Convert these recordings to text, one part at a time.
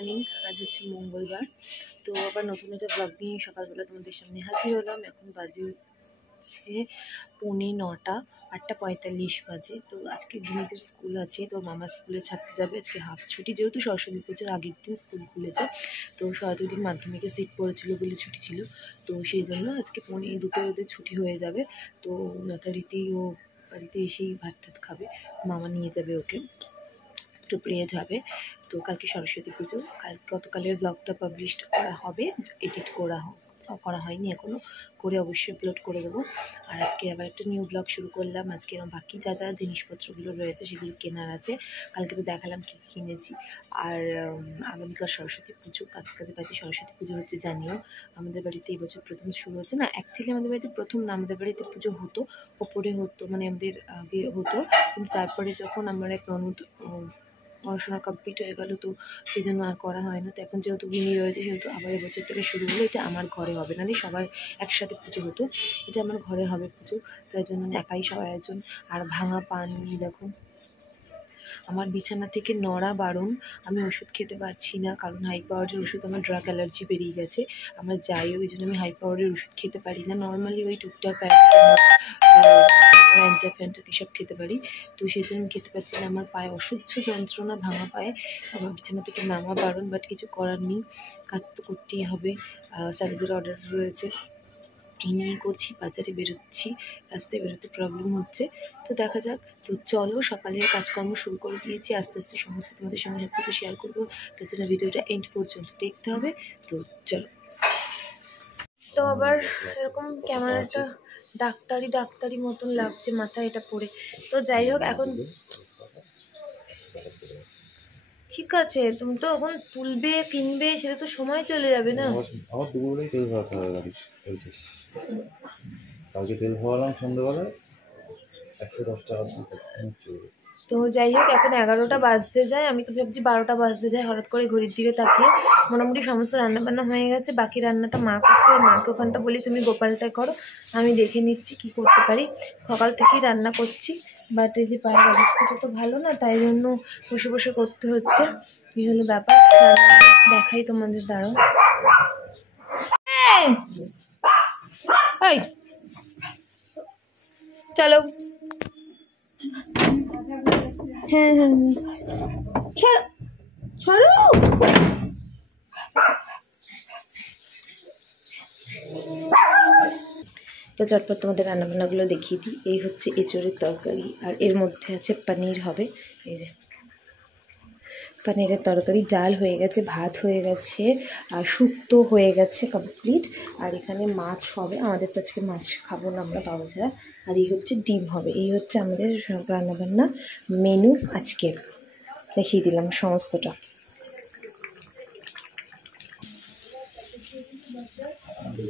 Morning. আজ হচ্ছে মঙ্গলবার। তো আবার নতুন একটা ব্লগ নিয়ে সকালবেলা তোমাদের সামনে হাজির হলাম। এখন বাজে হচ্ছে 9:45, 8:45 বাজে। তো আজকে গিনিদের স্কুল আছে, তো মামার স্কুলে ছাড়তে যাবে। আজকে হাফ ছুটি, যেহেতু সরস্বতী পুজোর আগের দিন স্কুল খুলেছে, তো সরস্বতী দিন মাধ্যমিকে সিট পড়েছিল বলে ছুটি ছিল। তো সেই জন্য আজকে 2:45 ওদের ছুটি হয়ে যাবে। তো যথারীতি ও বাড়িতে এসেই ভাত টাত খাবে, মামা নিয়ে যাবে ওকে, একটু প্রেয়ার হবে। তো কালকে সরস্বতী পুজো, গতকালের ব্লগটা পাবলিশ করা হবে, এডিট করা হয়নি এখনও, করে অবশ্যই আপলোড করে দেবো। আর আজকে আবার একটা নিউ ব্লগ শুরু করলাম। আজকে বাকি যা যা জিনিসপত্রগুলো রয়েছে সেগুলো কেনার আছে। কালকে তো দেখালাম কী কিনেছি। আর আগামীকাল সরস্বতী পুজো, কাছাকাছি বাড়িতে সরস্বতী পুজো হচ্ছে জানিও। আমাদের বাড়িতে এই বছর প্রথম শুরু হচ্ছে না, অ্যাকচুয়ালি আমাদের বাড়িতে প্রথম না, আমাদের বাড়িতে পুজো হতো, ওপরে হতো, মানে আমাদের আগে হতো, কিন্তু তারপরে যখন আমার এক ননদ পড়াশোনা কমপ্লিট হয়ে গেল, তো সেই জন্য আর করা হয় না। তো এখন যেহেতু গিনি রয়েছে, সেহেতু আবার এবছর থেকে শুরু হলো। এটা আমার ঘরে হবে, নাহলে সবার একসাথে পুজো হতো, এটা আমার ঘরে হবে পুজো। তাই জন্য একাই সবার আয়োজন। আর ভাঙা পান, দেখো আমার বিছানা থেকে নড়া বারণ। আমি ওষুধ খেতে পারছি না, কারণ হাই পাওয়ারের ওষুধ, আমার ড্রাগ অ্যালার্জি বেরিয়ে গেছে। আমার যাই, ওই জন্য আমি হাই পাওয়ারের ওষুধ খেতে পারি না। নর্মালি ওই টুকটাক প্যারাসিটামল, অ্যান্টাফ্যান্টাক এসব খেতে পারি। তো সেই জন্য আমি খেতে পারছি না। আমার পায়ে অসহ্য যন্ত্রণা, ভাঙা পায়ে, আমার বিছানা থেকে নামা বারণ, বাট কিছু করার নেই, কাজ তো করতেই হবে। স্যালাদের অর্ডার রয়েছে, এই নিয়ে করছি। বাজারে বেরোচ্ছি, রাস্তায় বেরোতে প্রবলেম হচ্ছে, তো দেখা যাক। তো চলো, সকালের কাজকর্ম শুরু করে দিয়েছি। আস্তে আস্তে সমস্ত তোমাদের সঙ্গে সব কিছু শেয়ার করবো, তার জন্য ভিডিওটা এন্ড পর্যন্ত দেখতে হবে। তো চলো। তো আবার এরকম ক্যামেরাটা ডাক্তারি মতন লাগছে মাথায় এটা পরে। তো যাই হোক, এখন ঠিক আছে, তুমি তো এখন তুলবে কিনবে, সেটা তো সময় চলে যাবে না। আমার দুপুরবেলায় তেল ভরাতে হবে গাড়ি, কালকে তেল ভরালাম সন্ধ্যেবেলায় 110 টাকা চলবে। তো যাই হোক, এখন 11টা বাজতে যায়, আমি তো ভাবছি 12টা বাজতে যায়। হঠাৎ করে ঘড়ির দিকে তাকিয়ে মোটামুটি সমস্ত রান্নাবান্না হয়ে গেছে। বাকি রান্নাটা মা করছে, ওই মাকে ওখানটা বলি তুমি গোপালটা করো, আমি দেখে নিচ্ছি কি করতে পারি। সকাল থেকেই রান্না করছি, বাট এই যে পায়ের অবস্থাটা তো ভালো না, তাই জন্য বসে বসে করতে হচ্ছে। এই হলো ব্যাপার। দেখাই তোমাদের, দাঁড়াও। চলো, হ্যাঁ হ্যাঁ, ছাড়ো। তো চটপট তোমাদের রান্নাবান্নাগুলো দেখিয়ে দিই। এই হচ্ছে এঁচোড়ের তরকারি, আর এর মধ্যে আছে পনির হবে। এই যে পনিরের তরকারি, ডাল হয়ে গেছে, ভাত হয়ে গেছে, আর শুক্তো হয়ে গেছে কমপ্লিট। আর এখানে মাছ হবে, আমাদের তো আজকে মাছ খাবো না আমরা বাবা ছাড়া। আর এই হচ্ছে ডিম হবে। এই হচ্ছে আমাদের রান্নাবান্না মেনু আজকে, দেখিয়ে দিলাম সমস্তটা।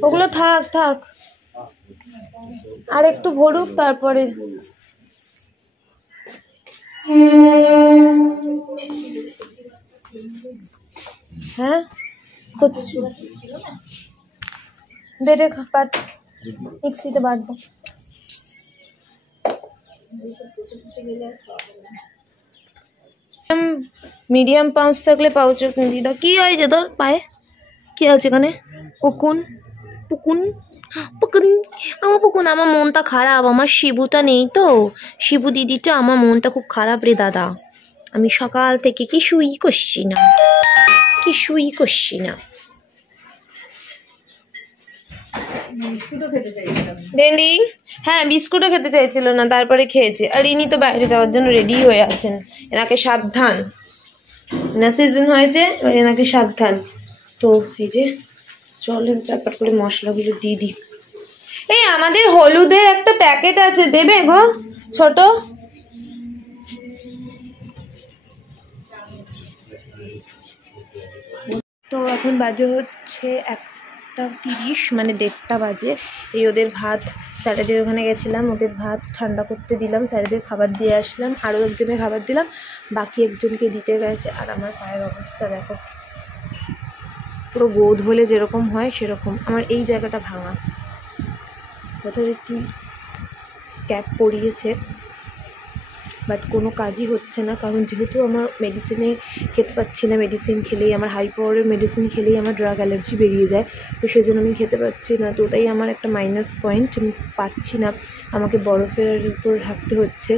ওগুলো থাক থাক, আর একটু ভরুক তারপরে। হ্যাঁ, বেড়ে বাট মিক্সিতে বাটবো। মিডিয়াম পাউচ থাকলে পাউচে দিয়ে দাও। কি হয়েছে তোর পায়ে? কি আছে এখানে? পুকুন পুকুন পুকুন, আমার পুকুন, আমার মনটা খারাপ। আমার শিবুটা নেই তো, শিবু দিদিটা, আমার মনটা খুব খারাপ রে দাদা। আমি সকাল থেকে কিছুই করছি না। ভেন্ডি, হ্যাঁ বিস্কুটও খেতে চাইছিল না, তারপরে খেয়েছে। আর ইনি তো বাইরে যাওয়ার জন্য রেডি হয়ে আছেন। এনাকে সাবধান, না সিজন হয়েছে, এনাকে সাবধান। তো এই যে চলেন চারপাট করে মশলাগুলো দিয়ে দিই। এই আমাদের হলুদের একটা প্যাকেট আছে, দেবে গো ছোট? তো এখন বাজে হচ্ছে 1:30, মানে 1:30 বাজে। এই ওদের ভাত, স্যারেদের ওখানে গেছিলাম, ওদের ভাত ঠান্ডা করতে দিলাম, স্যারেদের খাবার দিয়ে আসলাম, আরও একজনের খাবার দিলাম, বাকি একজনকে দিতে গেছে। আর আমার পায়ের অবস্থা দেখো, পুরো গোদ হলে যেরকম হয় সেরকম। আমার এই জায়গাটা ভাঙা, যথারীতি ক্যাপ পরিয়েছে, বাট কোনো কাজই হচ্ছে না, কারণ যেহেতু আমার মেডিসিনে খেতে পাচ্ছি না, মেডিসিন খেলেই আমার হাই পাওয়ারের মেডিসিন খেলেই আমার ড্রাগ অ্যালার্জি বেরিয়ে যায়, তো সেজন্য আমি খেতে পাচ্ছি না। তো ওটাই আমার একটা মাইনাস পয়েন্ট, আমি পাচ্ছি না, আমাকে বরফের উপর থাকতে হচ্ছে।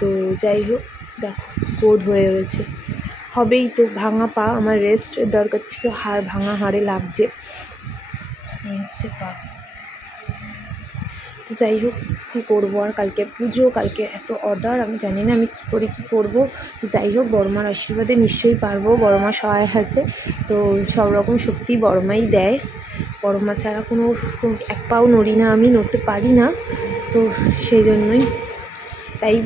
তো যাই হোক, দেখো কোড হয়ে রয়েছে, হবেই তো, ভাঙা পা, আমার রেস্ট দরকার ছিল, ভাঙা হাড়ে লাগছে, এই হচ্ছে পা। তো যাই হোক, কী করবো আর, কালকে পুজো, কালকে এত অর্ডার, আমি জানি না আমি কী করে কী করবো। তো যাই হোক, বড়মার আশীর্বাদে নিশ্চয়ই পারবো, বড়মা সহায় আছে, তো সব রকম শক্তি বড়মাই দেয়, বড়মা ছাড়া কোনো এক পাও নড়ি না, আমি নড়তে পারি না। তো সেই জন্যই, তাই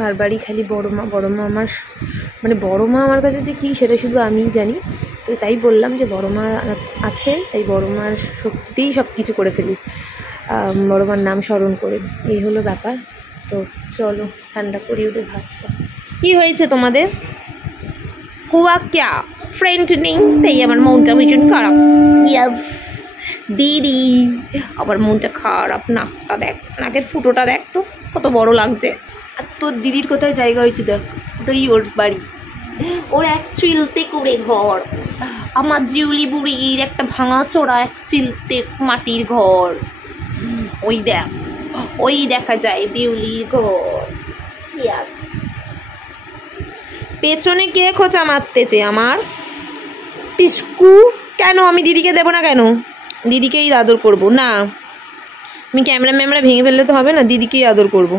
বারবারই খালি বড়মা আমার, মানে বড়মা আমার কাছে যে কী সেটা শুধু আমিই জানি। তো তাই বললাম যে বড়মা আছে, তাই বড়মার শক্তিতেই সব কিছু করে ফেলি, বড়মার নাম স্মরণ করে, এই হলো ব্যাপার। তো চলো ঠান্ডা করি ওদের ভাতটা। কী হয়েছে তোমাদের? হুয়া ক্যা? ফ্রেন্ড নেই, তাই আমার মনটা ভীষণ খারাপ। ইয়াস দিদি, আমার মনটা খারাপ, নাকটা দেখ, নাকের ফুটোটা দেখ তো কত বড় লাগছে। আর তোর দিদির কোথায় জায়গা হয়েছে দেখ, ওটাই ওর বাড়ি, ওর এক চিলতে করে ঘর। আমার জিউলি বুড়ির একটা ভাঙা চোরা এক চিলতে মাটির ঘর, ওই দেখ, ওই দেখা যায় বিউলির ঘর। ইয়াস, পেছনে কে খোঁচা মারতেছে আমার? পিসকু, কেন আমি দিদিকে দেবো না কেন? দিদিকেই আদর করব না, আমি ক্যামেরা ভেঙে ফেললে তো হবে না, দিদিকেই আদর করব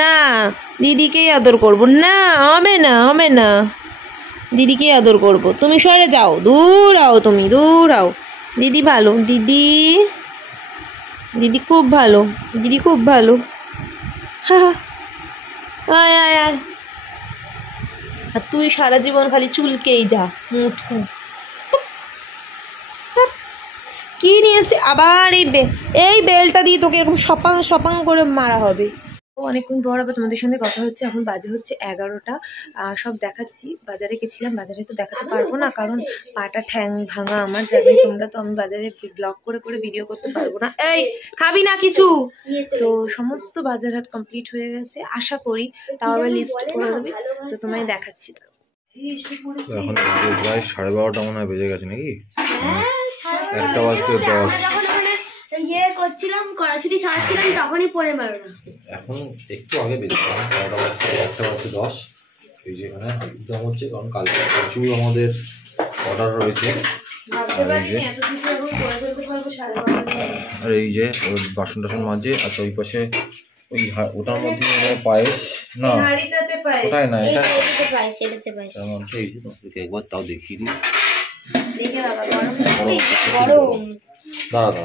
না, দিদিকেই আদর করব না, হবে না, হবে না, দিদিকেই আদর করব। তুমি সরে যাও, দূর আও, তুমি দূর আও। দিদি ভালো, দিদি, দিদি খুব ভালো, দিদি খুব ভালো। হা হা, আয় আয় আয়। আর তুই সারা জীবন খালি চুলকেই যা, মুটকু। কি নিয়েছে আবার? এই বেলটা দিয়ে তোকে এরকম সপাং সপাং করে মারা হবে। অনেকক্ষণ পর আবার তোমাদের সঙ্গে কথা হচ্ছে, এখন বাজে হচ্ছে 11টা। সব দেখাচ্ছি, বাজারে গেছিলাম, বাজারে তো দেখাতে পারবো না কারণ পাটা ঠ্যাং ভাঙা আমার, যাবে তোমরা, তো আমি বাজারে ব্লগ করে করে ভিডিও করতে পারবো না। এই খাবি না কিছু? তো সমস্ত বাজার হাট কমপ্লিট হয়ে গেছে আশা করি, তাও আবার লিস্ট করে দেবে, তো তোমায় দেখাচ্ছি। এখন প্রায় 12:30 মনে হয় বেজে গেছে নাকি? 1টা বাজতে 10 করছিলাম, কড়াছুটি ছাড়াচ্ছিলাম, তখনই পড়ে মারো না। এখন একটু আগে বেজে গেছে, 1টা বাজতে 10। এই যে এখানে একদম হচ্ছে, কারণ কালকে প্রচুর আমাদের অর্ডার রয়েছে। আর এই যে ওই বাসন টাসন মাঝে, আচ্ছা ওই পাশে ওই ওটার মধ্যে পায়েস, না কোথায় না, এটা তার মধ্যে এই যে তোমাকে একবার তাও দেখিয়ে দিই। দাঁড়া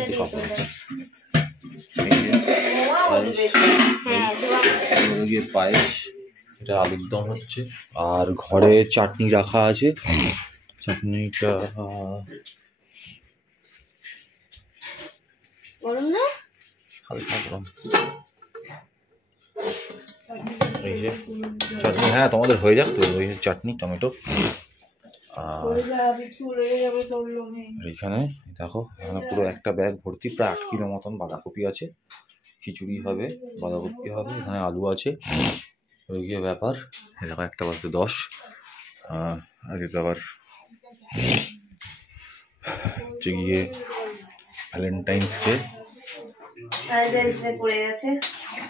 একটু কাপড়, এই যে পায়েস, এটা আলুর দম হচ্ছে, আর ঘরে চাটনি রাখা আছে, চাটনিটা হালকা গরম। এই যে চাটনি, হ্যাঁ তোমাদের হয়ে যাক তো, ওই চাটনি টমেটো। আর এইখানে দেখো, এখানে পুরো একটা ব্যাগ ভর্তি, প্রায় 8 কিলো মতন বাঁধাকপি আছে, খিচুড়ি হবে, বাঁধাকপি হবে, এখানে আলু আছে, ওই গিয়ে ব্যাপার। দেখো 1টা বাজতে 10। আগে তো আবার হচ্ছে গিয়ে ভ্যালেন্টাইন্স ডে পড়ে গেছে,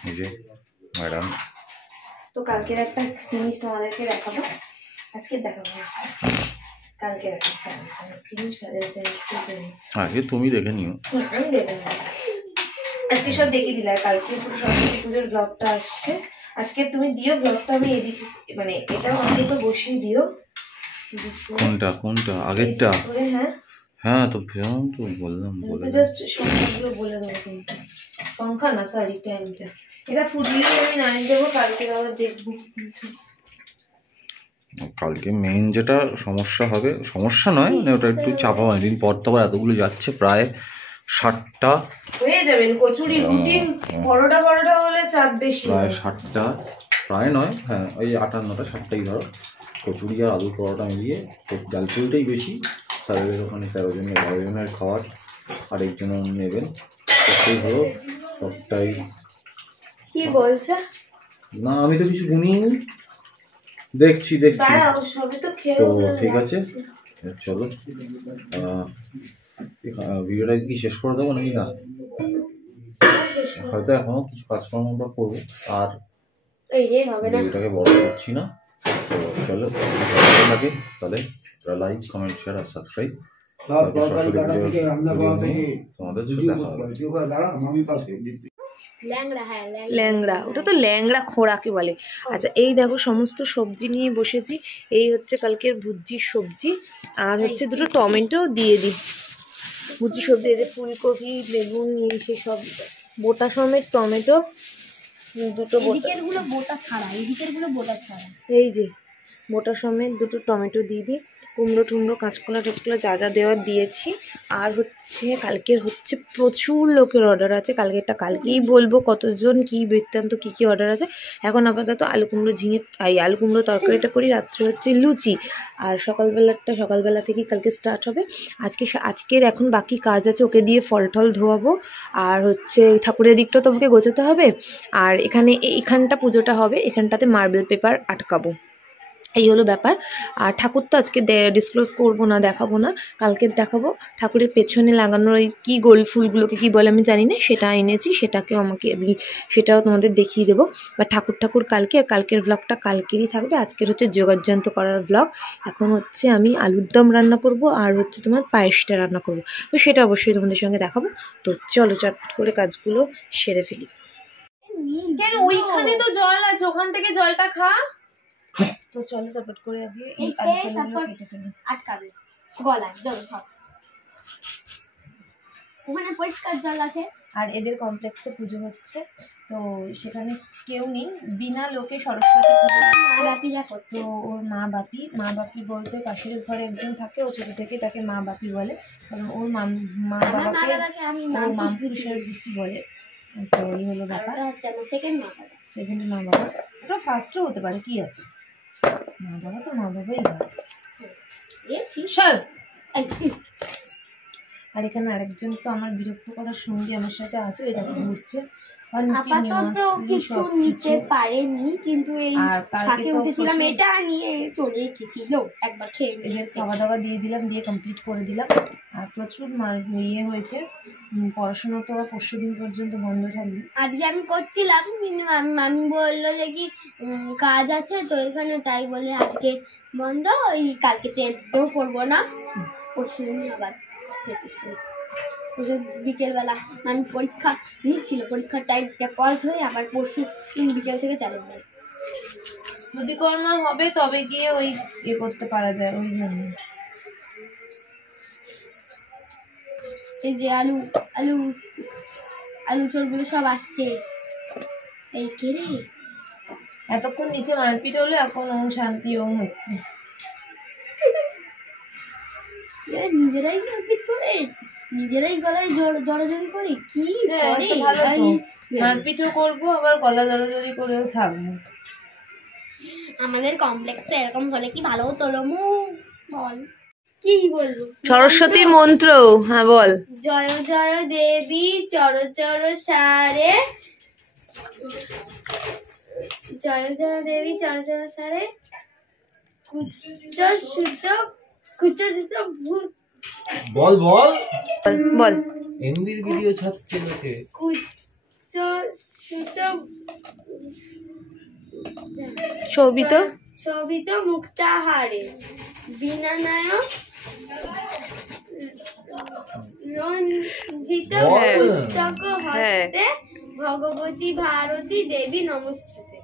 এই যে ম্যাডাম। তো কালকের একটা জিনিস তোমাদেরকে দেখাবো, আজকে দেখাবো, কালকে দেখাবো জিনিস। আগে তুমি দেখে নিও, আমি দেখে নিও, আজকে সব দেখে দিলে, আর কালকে সরস্বতী পুজোর ব্লগটা আসছে, আজকে তুমি দিও ব্লগটা, আমি এডিট, মানে এটাও অন্তত বসিয়ে দিও। কোনটা আগেরটা? হ্যাঁ হ্যাঁ, তো তো বললাম, তো জাস্ট সংখ্যাগুলো বলে দেবো, কিন্তু সংখ্যা না, সরি টাইমটা, এটা ফুটলেই আমি নাইন দেবো, কালকে আবার দেখবো। কালকে মেইন যেটা সমস্যা হবে, সমস্যা নয় মানে ওটা একটু চাপা, দিন পর তো আবার এতগুলো যাচ্ছে, প্রায় 60টা হয়ে যাবেন। কচুরি রুটি বড়টা হলে চাপ বেশি, প্রায় 60টা, প্রায় নয়, হ্যাঁ ওই 58টা 60টাই ধরো, কচুরি আর আলুর পরোটা মিলিয়ে। তো ডাল ফুলটাই বেশি, স্যারের ওখানে 13 জনের 12 জনের খাওয়ার, আর একজন নেবেন, সেই হলো সবটাই। কি বলছে? না আমি তো কিছু গুনিনি, দেখছি। দাঁড়াও, সবই তো খেয়ে তো ঠিক আছে, চলো ভিডিওটা কি শেষ করে দেবো নাকি না? হয়তো এখনো কিছু কাজকর্ম আমরা করবো, আর ভিডিওটাকে বড় করছি না। তো চলো, লাগে তাহলে লাইক, কমেন্ট, শেয়ার আর সাবস্ক্রাইব। তোমাদের সাথে দেখা হবে। ল্যাংড়া, ওটা তো ল্যাংড়া খোড়াকে বলে। আচ্ছা, এই দেখো সমস্ত সবজি নিয়ে বসেছি। এই হচ্ছে কালকের ভুজির সবজি, আর হচ্ছে দুটো টমেটো দিয়ে দিই। ভুজি সবজি, এই যে ফুলকপি, বেগুন নিয়ে এসে সব বোটা সমেত টমেটো, দুটো বোটা ছাড়া, এই যে বোটা সমেত দুটো টমেটো দিয়ে দিই। কুমড়ো টুমড়ো, কাঁচকলা টাচকলা যা যা দেওয়ার দিয়েছি। আর হচ্ছে কালকের হচ্ছে প্রচুর লোকের অর্ডার আছে। কালকেই বলবো কতজন কী বৃত্তান্ত কী কী অর্ডার আছে। এখন আপাতত আলু কুমড়ো তরকারিটা করি, রাত্রে হচ্ছে লুচি। আর সকালবেলা থেকেই কালকে স্টার্ট হবে। আজকের এখন বাকি কাজ আছে, ওকে দিয়ে ফল টল ধোয়াবো। আর হচ্ছে ঠাকুরের দিকটা তো আমাকে গোছাতে হবে। আর এইখানটা পুজোটা হবে, এখানটাতে মার্বেল পেপার আটকাবো। এই হলো ব্যাপার। আর ঠাকুর তো আজকে ডিসক্লোজ করবো না, দেখাবো না, কালকে দেখাবো। ঠাকুরের পেছনে লাগানোর ওই কী গোল ফুলগুলোকে কী বলে আমি জানি না, সেটা এনেছি, সেটাও তোমাদের দেখিয়ে দেবো। বা ঠাকুর কালকে, আর কালকের ব্লগটা কালকেরই থাকবে। আজকের হচ্ছে যোগাযন্ত করার ব্লগ। এখন হচ্ছে আমি আলুর দম রান্না করব, আর হচ্ছে তোমার পায়েসটা রান্না করব। তো সেটা অবশ্যই তোমাদের সঙ্গে দেখাবো। তো চলো চটপট করে কাজগুলো সেরে ফেলি। কেন ওইখানে তো জল আছে, ওখান থেকে জলটা খা। তো চলো চটপট করে আগে এই আলুগুলো কেটে ফেলি। আটকাবে গলায় জল খাও, ওখানে পরিষ্কার জল আছে। আর এদের কমপ্লেক্সে পুজো হচ্ছে, তো সেখানে কেউ নেই, বিনা লোকে সরস্বতী পুজো। তো ওর মা বাপি বলতে পাশের ঘরে একজন থাকে, ও ছোট থেকে তাকে মা বাপি বলে, কারণ ওর মা বাবাকে ও মামপুষের কিছু বলে। তো এই হলো ব্যাপার। সেকেন্ড মা বাবা, ওটা ফার্স্টও হতে পারে, কি আছে, মা বাবা তো মা বাবাই হয়। আর এখানে আরেকজন তো আমার বিরক্ত করার সঙ্গে আমার সাথে আছে, ওই দেখো ঘুরছে। আপাতত কিছু নিতে পারেনি, কিন্তু এই সাথে উঠেছিলাম, এটা নিয়ে চলে গেছিল। একবার খেয়ে এদের খাওয়া দাওয়া দিয়ে দিলাম, দিয়ে কমপ্লিট করে দিলাম। আর প্রচুর হয়েছে, পড়াশোনা তো পরশু দিন পর্যন্ত বন্ধ থাকবে। আজকে আমি করছিলাম, কিন্তু মামি বললো যে কি কাজ আছে তো এখানে, তাই বলে আজকে বন্ধ, ওই কালকে তো করবো না, পরশু দিন আবার বিকেলবেলা আমি পরীক্ষা নিচ্ছিল, পরীক্ষার টাইমটা পাস হয়ে আবার পরশু বিকেল থেকে চালু হবে। যদি কর্মা হবে তবে গিয়ে ওই করতে পারা যায়, ওই জন্য। এই যে আলু চোরগুলো সব আসছে। এই কে রে, এতক্ষণ নিচে মারপিট হলো, এখন ওম শান্তি ওম হচ্ছে। নিজেরাই মারপিট করে, নিজেরাই গলায় জড়াজড়ি করে, কি করে? মারপিটও করবো, আবার গলা জড়াজড়ি করেও থাকবো। আমাদের কমপ্লেক্সে এরকম হলে কি ভালো হতো রমু, বল কি বলবো? সরস্বতীর মন্ত্র, হ্যাঁ বল। জয় জয় দেবী চর চর সারে, জয় জয় দেবী চর চর সারে, কুচ সুত ভূত। বল বল। এমবির ভিডিও ছাড়ছে নাকি? কুচ সুত শোভিত মুক্তাহারে, বিনানায়ক রঞ্জিত পুস্তক হস্তে, ভগবতী ভারতী দেবী নমস্তুতে।